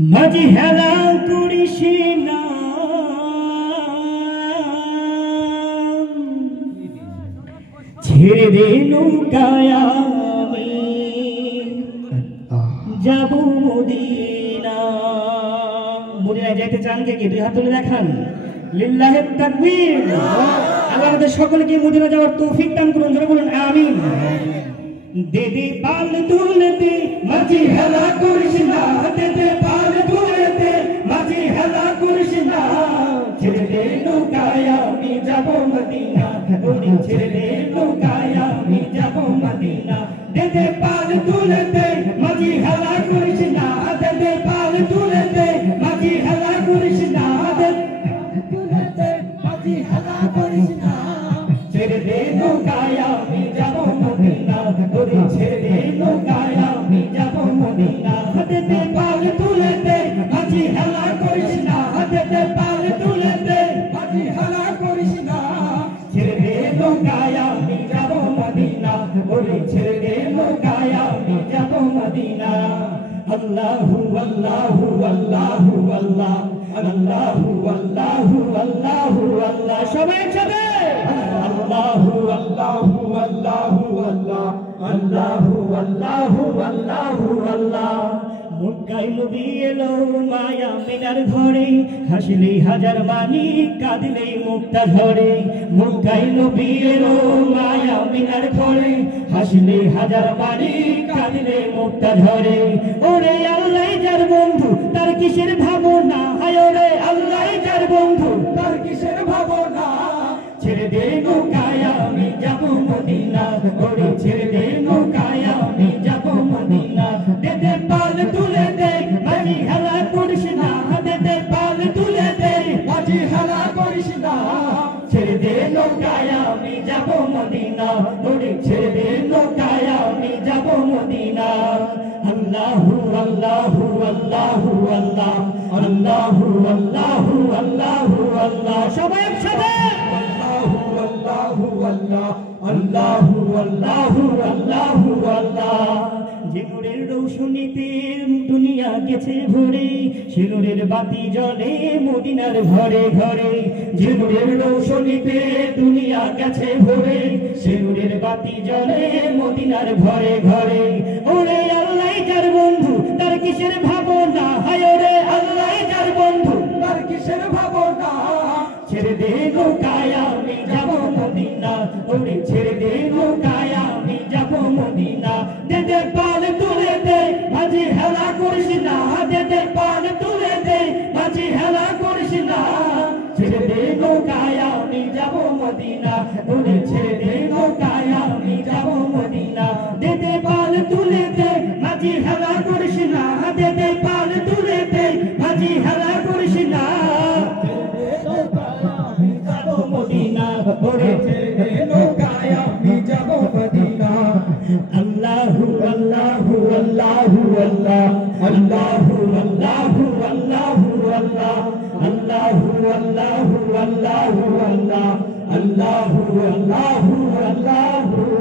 মাঝি হেলা করিস না, ছেড়ে দে নৌকায় আমি যাব মদিনা। মদিনায় যেতে চান কে? দুই হাত তুলে দেখান। লিল্লাহি তাকবীর। আল্লাহ আমাদের সকলকে মদিনা যাওয়ার তৌফিক দান করুন। জোরে বলুন আমিন। দে দে পাল তুলে দে, মাঝি হেলা করিস না। দে দে পাল তুলে দে, মাঝি হেলা করিস না। ছেড়ে দে নৌকায় আমি যাব মদিনা, ওরে ছেড়ে দে নৌকায় আমি যাব মদিনা। দে দে পাল তুলে দে, মাঝি হেলা করিস না। দে দে পাল তুলে দে, মাঝি হেলা করিস না। দে তুলে দে, মাঝি হেলা করিস না। ছেড়ে দে নৌকায় আমি যাব মদিনা, ওরে ছেড়ে দে নৌকায় আমি যাব মদিনা। দে দে পাল তুলে দে, মাঝি হেলা করিস না। দে দে পাল তুলে দে, মাঝি হেলা করিস না। ছেড়ে দে নৌকায় আমি যাব মদিনা, ওরে ছেড়ে দে নৌকায় আমি যাব মদিনা। আল্লাহু আল্লাহু আল্লাহু আল্লাহ, আল্লাহু আল্লাহু আল্লাহু আল্লাহ। সবাই একসাথে আল্লাহু আল্লাহু আল্লাহু আল্লাহ, আল্লাহু আল্লাহু আল্লাহু আল্লাহ। মক্কায় নবী এলো মায়া মিনার ঘরে, হাসলেই হাজার মানি কাঁদলেই মুক্তা ঝরে। মক্কায় নবী এলো মায়া মিনার ঘরে, হাসলেই হাজার মানি কাঁদলেই মুক্তা ঝরে। ওরে আল্লাহ যার বন্ধু তার কিসের ভাবনা, হায় ওরে আল্লাহ যার বন্ধু তার কিসের ভাবনা। ছেড়ে দে নৌকায় আমি যাব মদিনা, ওরে ছেড়ে দে নৌকায় আমি যাব মদিনা। দে দে পাল তুলে দে, মাঝি হেলা করিস না। দে দে পাল তুলে দে, মাঝি হেলা করিস না। ছেড়ে দে নৌকায় আমি যাব মদিনা, ওরে ছেড়ে দে নৌকায় আমি যাব মদিনা। আল্লাহু আল্লাহু আল্লাহু আল্লাহ, আল্লাহু আল্লাহু আল্লাহু আল্লাহ। সবাই একসাথে আল্লাহু আল্লাহু আল্লাহ, আল্লাহু আল্লাহু আল্লাহু আল্লাহ। যে নূরের রৌশনীতে দুনিয়া গেছে ভরে, সে নূরের বাতি জ্বলে মদিনার ঘরে ঘরে। যে নূরের রৌশনীতে দুনিয়া গেছে ভরে, সে নূরের বাতি জ্বলে মদিনার ঘরে ঘরে। ওরে আল্লাহ যার বন্ধু তার কিসের ভাবনা, হায় ওরে আল্লাহ যার বন্ধু তার কিসের ভাবনা। ছেড়ে দে নৌকায় আমি যাব মদিনা, ওরে ছেড়ে দে নৌকায় আমি যাব মদিনা। দে দে পাল তুলে দে, মাঝি হেলা করিস না। দে দে পাল তুলে দে, মাঝি হেলা করিস না। ছেড়ে দে নৌকায় আমি যাব মদিনা, ওরে ছেড়ে দে নৌকায় আমি যাব মদিনা। দে দে পাল তুলে দে, মাঝি হেলা করিস না। দে দে পাল তুলে দে, মাঝি হেলা করিস না। মদিনা ওরে ছেড়ে দে নৌকায় আমি যাব মদিনা। আল্লাহু আল্লাহু আল্লাহু আল্লাহ, আল্লাহু আল্লাহু আল্লাহু আল্লাহ, আল্লাহু আল্লাহু আল্লাহু আল্লাহ, আল্লাহু আল্লাহু আল্লাহু